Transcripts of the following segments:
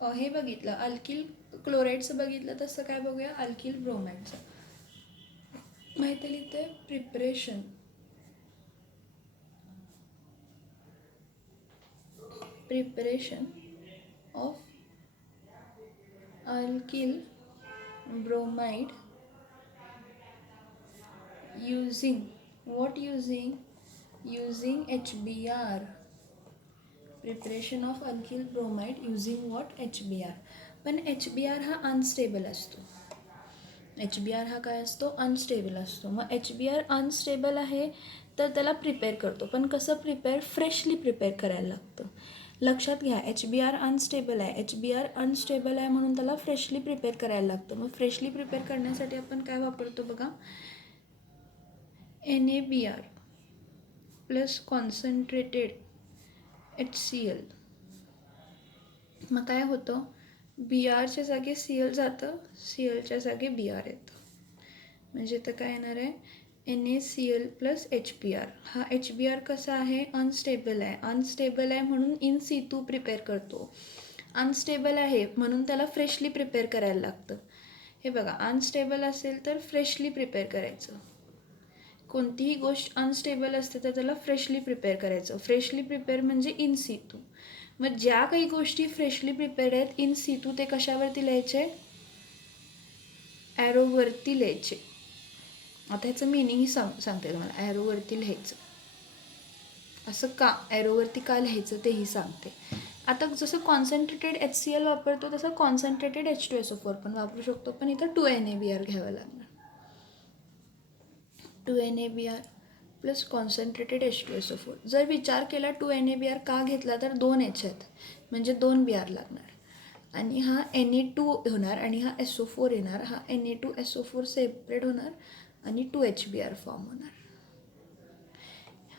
हे बघितलं अल्किल क्लोराईडचं बघितलं, तसं काय बघूया अल्किल ब्रोमाइडचं. माहिती लिहिते preparation of alkyl bromide using what using HBr. Preparation of alkyl bromide using what HBr. पण HBr हा अनस्टेबल असतो. HBr हा काय असतो अनस्टेबल असतो. मग HBr अनस्टेबल आहे तर त्याला प्रिपेअर करतो, पण कसं प्रिपेअर फ्रेशली प्रिपेअर करायला लागतं. लक्षात घ्या HBr अनस्टेबल आहे. HBr अनस्टेबल आहे म्हणून त्याला फ्रेशली प्रिपेअर करायला लागतं. मग फ्रेशली प्रिपेअर करण्यासाठी आपण काय वापरतो बघा, NaBr प्लस कॉन्सन्ट्रेटेड HCl. मग काय होतं, BRच्या जागी Cl जातं, Clच्या जागी BR येतं. म्हणजे तर काय येणार आहे NaCl प्लस HBr. हा HBr कसा आहे अनस्टेबल आहे. अनस्टेबल आहे म्हणून इन सितू प्रिपेअर करतो. अनस्टेबल आहे म्हणून त्याला फ्रेशली प्रिपेअर करायला लागतं. हे बघा अनस्टेबल असेल तर फ्रेशली प्रिपेअर करायचं. कोणतीही गोष्ट अनस्टेबल असते तर त्याला फ्रेशली प्रिपेअर करायचं. फ्रेशली प्रिपेअर म्हणजे इन सितू. मग ज्या काही गोष्टी फ्रेशली प्रिपेअर्ड आहेत इन सितू ते कशावरती लिहायचे, ॲरोवरती लिहायचे. आता ह्याचं मिनिंगही सांगते तुम्हाला. ॲरोवरती लिहायचं असं का, ॲरोवरती का लिहायचं तेही सांगते. आता जसं कॉन्सन्ट्रेटेड HCl वापरतो तसं कॉन्सन्ट्रेटेड H2SO4 पण वापरू शकतो, पण इथं 2NaBr घ्यावं लागणार. 2NaBr plus concentrated H2SO4. जर विचार केला 2NaBr का घेतला तर 2 H आहेत म्हणजे 2 Br लागणार, आणि हा Na2 होणार आणि हा SO4 येणार. हा Na2SO4 सेपरेट होणार आणि 2HBr फॉर्म होणार.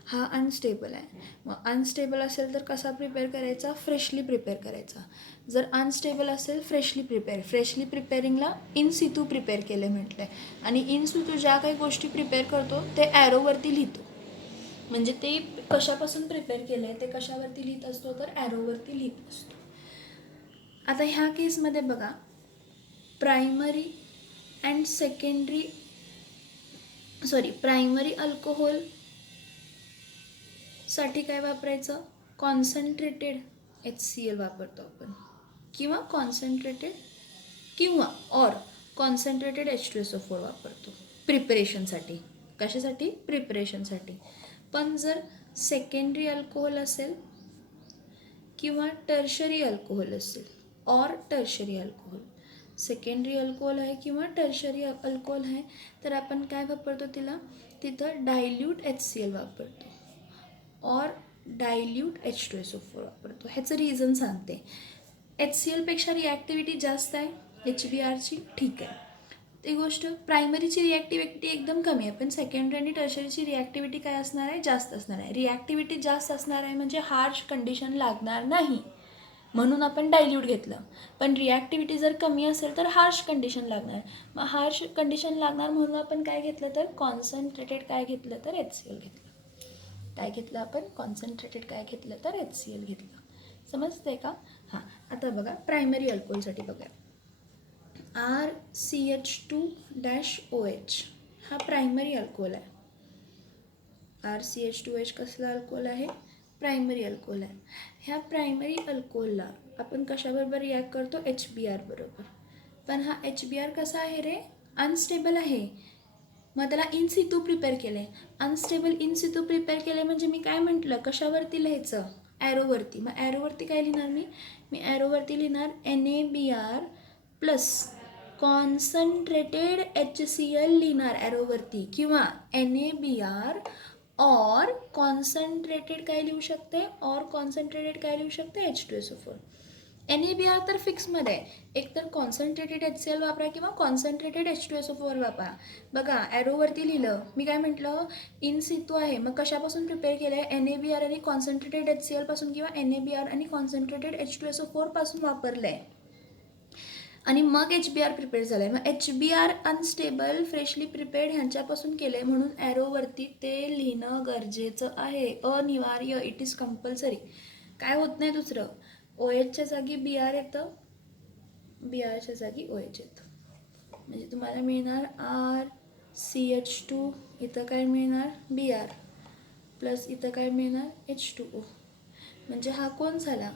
हा अनस्टेबल आहे. मग अनस्टेबल असेल तर कसा प्रिपेअर करायचा, फ्रेशली प्रिपेअर करायचा. जर अनस्टेबल असेल फ्रेशली प्रिपेअर. फ्रेशली प्रिपेअरिंगला इन सितू प्रिपेअर केले म्हटलं आहे, आणि इन सितू ज्या काही गोष्टी प्रिपेअर करतो ते ॲरोवरती लिहितो. म्हणजे ते कशापासून प्रिपेअर केलं आहे ते कशावरती लिहित असतो तर ॲरोवरती लिहित असतो. आता ह्या केसमध्ये बघा प्रायमरी अल्कोहोल साठी काय वापरायचं, कॉन्सन्ट्रेटेड HCl वापरतो आपण, किंवा कॉन्सन्ट्रेटेड H2SO4 वापरतो प्रिपरेशनसाठी. कशासाठी, प्रिपरेशनसाठी. पण जर सेकंडरी अल्कोहोल असेल किंवा टर्शरी अल्कोहोल असेल, सेकंडरी अल्कोहोल आहे किंवा टर्शरी अल्कोहोल आहे तर आपण काय वापरतो तिथं डायल्यूट HCl वापरतो और डायल्यूट H2SO4 वापरतो. ह्याचं रिझन सांगते. HClपेक्षा रिॲक्टिव्हिटी जास्त आहे HBrची, ठीक आहे. ती गोष्ट प्रायमरीची रिॲक्टिव्हिटी एकदम कमी आहे, पण सेकंडरी आणि टर्शरीची रिॲक्टिव्हिटी काय असणार आहे, जास्त असणार आहे. रिॲक्टिव्हिटी जास्त असणार आहे म्हणजे हार्श कंडिशन लागणार नाही म्हणून आपण डायल्यूट घेतलं. पण रिॲक्टिव्हिटी जर कमी असेल तर हार्श कंडिशन लागणार. मग हार्श कंडिशन लागणार म्हणून आपण काय घेतलं तर कॉन्सन्ट्रेटेड काय घेतलं तर HCl घेतलं. काय घेतलं आपण, कॉन्सन्ट्रेटेड काय घेतलं तर HCl घेतलं. समजतंय का. हां, आता बघा प्रायमरी अल्कोहोलसाठी बघा RCH2-OH हा प्रायमरी अल्कोहोल आहे. RCH2OH कसला अल्कोहोल आहे, प्रायमरी अल्कोहोल आहे. ह्या प्रायमरी अल्कोहोलला आपण कशाबरोबर रिॲक्ट करतो, HBr बरोबर. पण हा HBr कसा आहे रे, अनस्टेबल आहे. मग त्याला इन सितू प्रिपेअर केले. अनस्टेबल इन सितू प्रिपेअर केले म्हणजे मी काय म्हटलं, कशावरती लिहायचं, ॲरोवरती. मग ॲरोवरती काय लिहिणार मी ॲरोवरती लिहिणार NaBr प्लस कॉन्सन्ट्रेटेड HCl लिहिणार ॲरोवरती, किंवा NaBr और कॉन्सन्ट्रेटेड काय लिहू शकते, H2SO4. NaBr तर फिक्समध्ये आहे, एकतर कॉन्सन्ट्रेटेड HCl वापरा किंवा कॉन्सन्ट्रेटेड H2SO4 वापरा. बघा ॲरोवरती लिहिलं, मी काय म्हटलं इन सितू आहे, मग कशापासून प्रिपेअर केलं आहे, NaBr आणि कॉन्सन्ट्रेटेड HCl पासून किंवा NaBr आणि कॉन्सन्ट्रेटेड H2SO4 पासून वापरलं आहे, आणि मग HBr प्रिपेअर झालं आहे. मग HBr अनस्टेबल फ्रेशली प्रिपेअर्ड ह्यांच्यापासून केलं आहे म्हणून ॲरोवरती ते लिहिणं गरजेचं आहे, अनिवार्य, इट इज कंपल्सरी. काय होत नाही दुसरं, OHच्या जागी BR येतं BRच्या जागी OH येतं. म्हणजे तुम्हाला मिळणार RCH2, इथं काय मिळणार BR प्लस इथं काय मिळणार H2O. म्हणजे हा कोण झाला?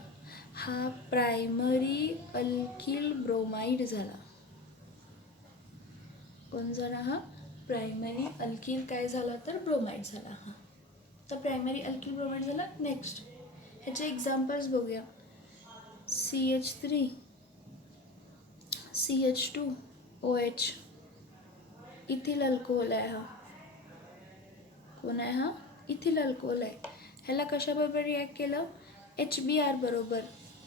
हा प्रायमरी अल्किल ब्रोमाइड झाला. कोण झाला? हा प्रायमरी अल्किल काय झाला तर ब्रोमाइड झाला. हा तर प्रायमरी अल्किल ब्रोमाइड झाला. नेक्स्ट ह्याचे एक्झाम्पल्स बघूया. CH3 CH2 OH, ethyl alcohol आहे. हा कोण आहे? हा इथिल अल्कोहोल आहे. ह्याला कशाबरोबर रिॲक्ट केलं? HBr बरोबर.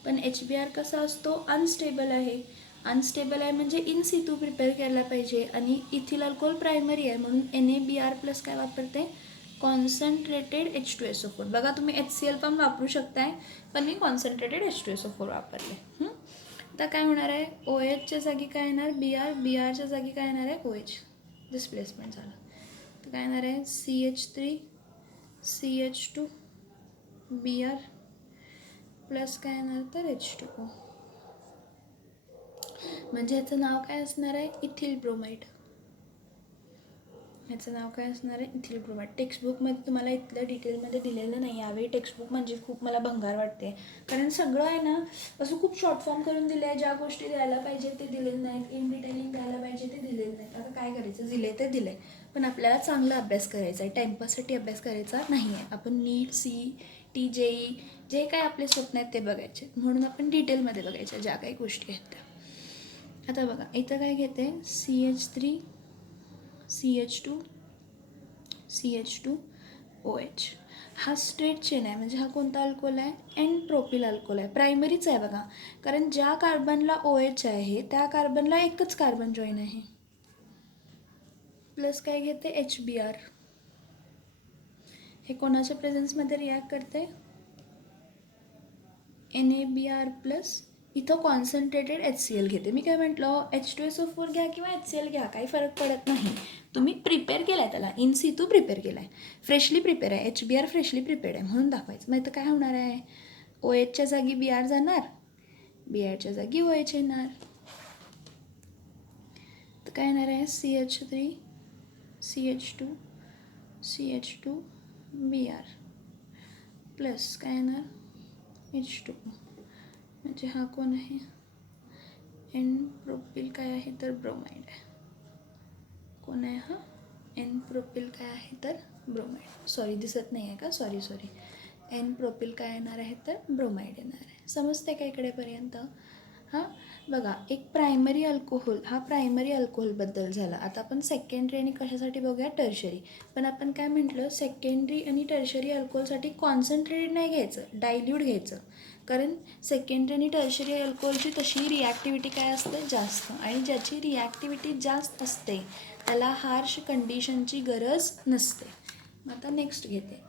पण HBr कसा असतो? अनस्टेबल आहे. अनस्टेबल आहे म्हणजे इन सितू प्रिपेअर करायला पाहिजे आणि इथिल अल्कोहोल प्रायमरी आहे म्हणून NaBr प्लस काय वापरते? Concentrated H2SO4. बघा तुम्ही HCl पण वापरू शकताय, पण मी कॉन्सन्ट्रेटेड H2SO4 वापरले. आता काय होणार आहे? OHच्या जागी काय येणार? BR, BRच्या जागी काय येणार आहे? OH. डिस्प्लेसमेंट झालं. तर काय येणार आहे? CH3 CH2 BR प्लस काय येणार तर H2O. म्हणजे ह्याचं नाव काय असणार आहे? Ethyl bromide. ह्याचं नाव काय असणार आहे? Ethyl bromide. टेक्स्टबुकमध्ये तुम्हाला इथलं डिटेलमध्ये दिलेलं नाही. यावेळी टेक्स्टबुक म्हणजे खूप मला भंगार वाटते, कारण सगळं आहे ना असं खूप शॉर्ट फॉर्म करून दिलं आहे. ज्या गोष्टी द्यायला पाहिजे ते दिलेलं नाहीत, इन डिटेलिंग द्यायला पाहिजे ते दिलेलं नाहीत. आता काय करायचं? दिले ते दिलं आहे, पण आपल्याला चांगला अभ्यास करायचा आहे. टाईमपाससाठी अभ्यास करायचा नाही आहे. आपण नीट CET JEE जे काय आपले स्वप्न आहेत ते बघायचे, म्हणून आपण डिटेलमध्ये बघायच्या ज्या काही गोष्टी आहेत त्या. आता बघा इथं काय घेते? CH3 CH2 CH2 OH. हा स्ट्रेट चेन आहे. म्हणजे हा कोणता अल्कोहोल आहे? एन प्रोपिल अल्कोहोल आहे. प्रायमरीच आहे बघा, कारण ज्या कार्बनला OH आहे त्या कार्बनला एकच कार्बन जॉईन आहे. प्लस काय घेते? HBr. हे कोणाच्या प्रेझेन्समध्ये रिॲक्ट करते? NaBr प्लस इथं कॉन्सन्ट्रेटेड HCl घेते. मी काय म्हटलं? H2SO4 घ्या किंवा HCl घ्या, काही फरक पडत नाही. तुम्ही प्रिपेअर केला आहे, त्याला इन सितू प्रिपेअर केला आहे, फ्रेशली प्रिपेअर आहे. HBr फ्रेशली प्रिपेअर्ड आहे म्हणून दाखवायचं. मग इथं काय होणार आहे? OHच्या जागी BR जाणार, BRच्या जागी OH येणार. तर काय येणार आहे? CH3 CH2 CH2 BR plus काय येणार? H2O. म्हणजे हा कोण आहे? एन प्रोपिल काय आहे तर ब्रोमाइड आहे. कोण आहे हा? एन प्रोपिल काय आहे तर ब्रोमाइड. सॉरी दिसत नाही आहे का? सॉरी. एन प्रोपिल काय येणार आहे तर ब्रोमाइड येणार आहे. समजते का इकडेपर्यंत? हां बघा, एक प्रायमरी अल्कोहोल, हा प्रायमरी अल्कोहोलबद्दल झाला. आता आपण सेकंडरी आणि कशासाठी बघूया? टर्शरी. पण आपण काय म्हटलं? सेकंडरी आणि टर्शरी अल्कोहोलसाठी कॉन्सन्ट्रेटेड नाही घ्यायचं, डायल्यूट घ्यायचं. कारण सेकंडरी आणि टर्शरी अल्कोहोलची तशी रिॲक्टिव्हिटी काय असते? जास्त. आणि ज्याची रिॲक्टिव्हिटी जास्त असते त्याला हार्श कंडिशनची गरज नसते. आता नेक्स्ट घेते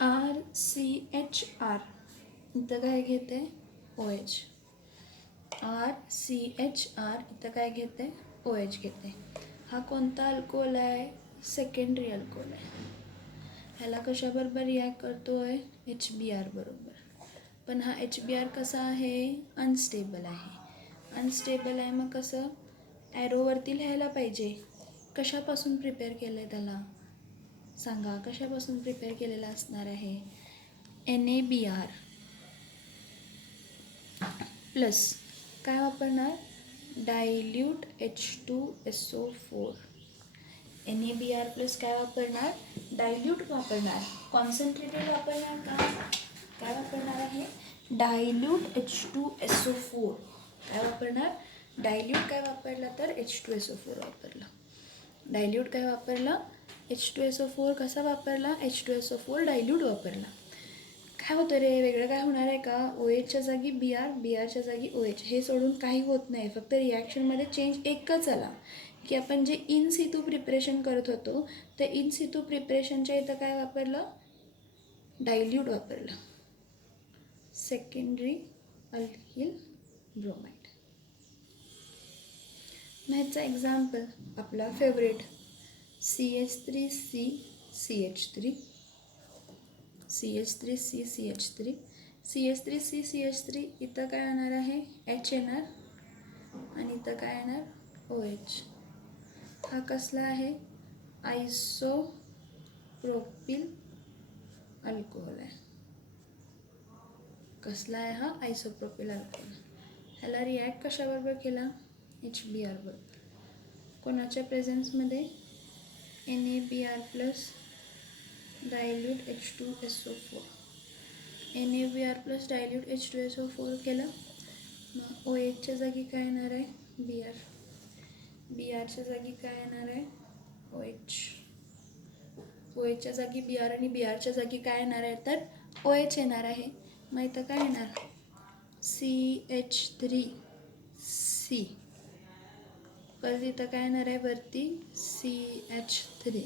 RCHR. इथं काय घेते? OH. RCHR इथं काय घेते? OH घेते. हा कोणता अल्कोहोल आहे? सेकंडरी अल्कोहोल आहे. ह्याला कशाबरोबर रिॲक्ट करतो आहे? HBr बरोबर. पण हा HBr कसा आहे? अनस्टेबल आहे. अनस्टेबल आहे मग कसं? ॲरोवरती लिहायला पाहिजे. कशापासून प्रिपेअर केलं आहे त्याला सांगा? कशापासून प्रिपेअर केलेला असणार आहे? NaBr प्लस काय वापरणार? Dilute H2SO4. NaBr प्लस काय वापरणार? डायल्यूट वापरणार. कॉन्सन्ट्रेटेड वापरणार का? काय वापरणार आहे? Dilute H2SO4. काय वापरणार? डायल्यूट काय वापरला तर H2SO4 वापरला. डायल्यूट काय वापरला? H2SO4. कसा वापरला? H2SO4 डायल्यूट वापरला. काय होतं रे? वेगळं काय होणार आहे का? OHच्या जागी BR, BRच्या जागी OH. हे सोडून काही होत नाही. फक्त रिॲक्शनमध्ये चेंज एकच आला की आपण जे इन सितू प्रिपरेशन करत होतो ते इन सितू प्रिपरेशनच्या इथं काय वापरलं? डायल्यूट वापरलं. Secondary alkyl bromide. ह्याचा एक्झाम्पल आपला favourite CH3C CH3 CH3C CH3 CH3 CH3 इथं काय येणार आहे H येणार आणि इथं काय येणार OH. हा कसला आहे आयसोप्रोपिल अल्कोहोल आहे. कसला आहे हा आयसोप्रोपिल अल्कोहोल. ह्याला रिॲक्ट कशाबरोबर केला HBr बरोबर. कोणाच्या प्रेझेन्समध्ये NaBr plus dilute H2SO4. NaBr plus dilute H2SO4 केलं. मग OHच्या जागी काय येणार आहे Br. Brच्या जागी काय येणार आहे OH. OHच्या जागी Br आणि Brच्या जागी काय येणार आहे तर OH येणार आहे. मग इथं काय येणार CH3C. परत इथं काय येणार आहे वरती CH3.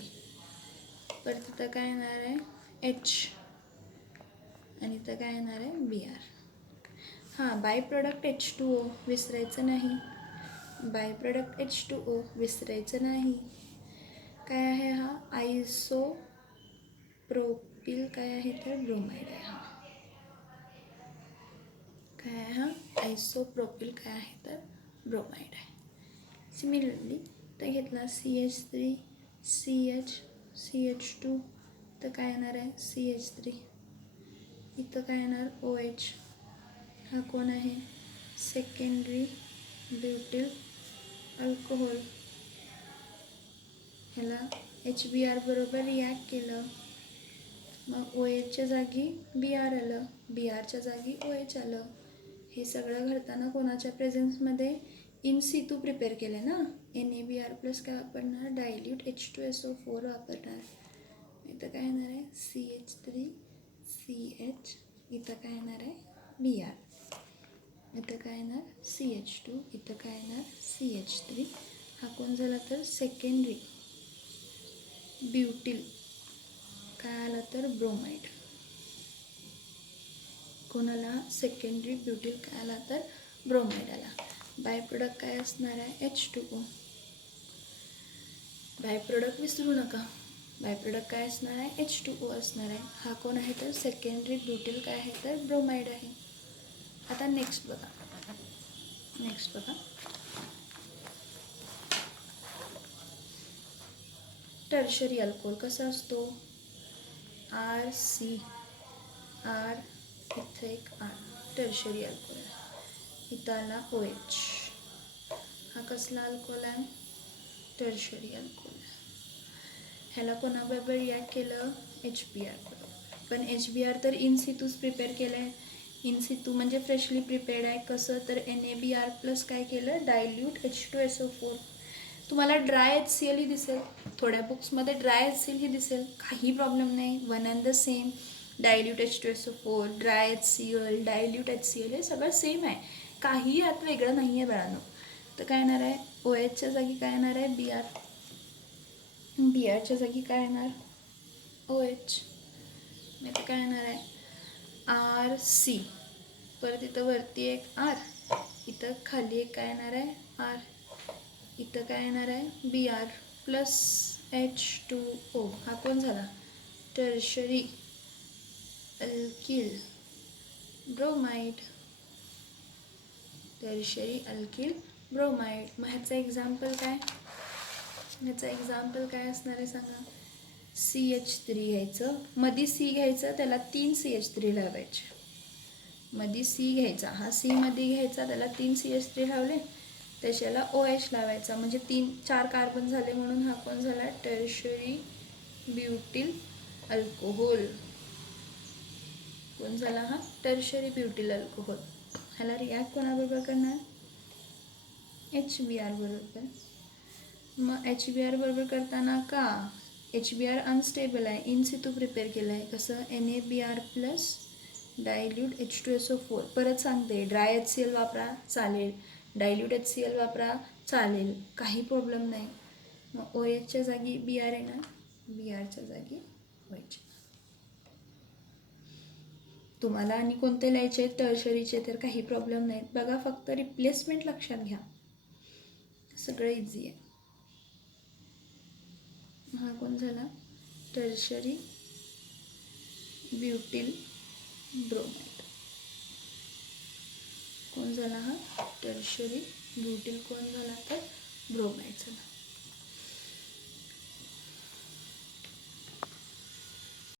परत इथं काय येणार आहे H आणि इथं काय येणार आहे Br. हां बाय प्रोडक्ट H2O विसरायचं नाही. बाय प्रोडक्ट H2O विसरायचं नाही. काय आहे हा आयसोप्रोपिल काय आहे तर ब्रोमाइड आहे. हा काय आहे हा आयसोप्रोपिल काय आहे तर ब्रोमाइड आहे. सिमिलरली तर घेतला CH3 CH CH2 तर काय येणार आहे CH3. इथं काय येणार OH. हा कोण आहे सेकंडरी ब्युटिल अल्कोहोल. ह्याला HBr बरोबर रिॲक्ट केलं. मग OHच्या जागी Br आलं. Brच्या जागी OH आलं. हे सगळं घडताना कोणाच्या प्रेझेन्समध्ये इन सितू प्रिपेअर केलं ना. NaBr प्लस काय वापरणार डायल्यूट H2SO4 वापरणार. इथं काय येणार आहे CH3CH. इथं काय येणार आहे Br. इथं काय येणार CH2. इथं काय येणार CH3. हा कोण झाला तर सेकंडरी ब्युटिल काय आला तर ब्रोमाइड. कोणाला सेकंडरी ब्युटिल काय आला तर ब्रोमाइड आला. बाय प्रोडक्ट काय असणार आहे H2O. बाय प्रोडक्ट विसरू नका. बाय प्रोडक्ट काय असणार आहे H2O असणार आहे. हा कोण आहे तर सेकंडरी ब्युटिल काय आहे तर ब्रोमाइड आहे. आता नेक्स्ट बघा. टर्शरी अल्कोहोल कसा असतो RC R इथं एक R टर्शरी अल्कोहोल आहे. इथं आला OH. हा कसला अल्कोहोल आहे टर्शरी अल्कोहोल आहे. ह्याला कोणाबरोबर रिॲक्ट केलं HBr बरोबर. पण HBr तर इन सितूच प्रिपेअर केलं आहे. इन सितू म्हणजे फ्रेशली प्रिपेअर्ड आहे. कसं तर NaBr प्लस काय केलं डायल्यूट H2SO4. तुम्हाला ड्राय HCl ही दिसेल. थोड्या बुक्समध्ये ड्राय HCl ही दिसेल. काही प्रॉब्लेम नाही. One and the same. Dilute H2SO4 dry HCl dilute HCl हे सगळं सेम आहे. काही यात वेगळं नाही आहे बाळांनो. तर काय येणार आहे OHच्या जागी काय येणार आहे Br. Brच्या जागी काय येणार OH. नाही काय येणार आहे RC. परत इथं वरती एक R. इथं खाली एक काय येणार आहे R. इथं काय येणार आहे Br प्लस H2O. हा कोण झाला tertiary alkyl bromide. Tertiary alkyl bromide. मग ह्याचं एक्झाम्पल काय असणार आहे सांगा. CH3 घ्यायचं. मधी C घ्यायचं. त्याला 3 CH3 लावायचे. मधी C घ्यायचा. हा C मध्ये घ्यायचा. त्याला 3 CH3 लावले. त्याच्याला OH लावायचा. म्हणजे 4 कार्बन झाले म्हणून हा कोण झाला टर्शरी ब्युटिल अल्कोहोल. कोण झाला हा टर्शरी ब्युटिल अल्कोहोल. ह्याला रिॲक्ट कोणाबरोबर करणार HBr बरोबर. मग HBr बरोबर करताना का HBr अनस्टेबल आहे. इन सितू प्रिपेअर केलं आहे. कसं NaBr प्लस डायल्यूट H2SO4. परत सांगते ड्राय HCl वापरा चालेल. डायल्यूट HCl वापरा चालेल. काही प्रॉब्लेम नाही. मग OHच्या जागी Br येणार. Brच्या जागी OH. तुम्हाला आणि कोणते लिहायचे टर्शरीचे तर काही प्रॉब्लेम नाहीत. बघा फक्त रिप्लेसमेंट लक्षात घ्या. सगळं इझी आहे. हा कोण झाला टर्शरी ब्युटिल ब्रोमाइड. कोण झाला हा टर्शरी ब्युटील कोण झाला तर ब्रोमाइड झाला.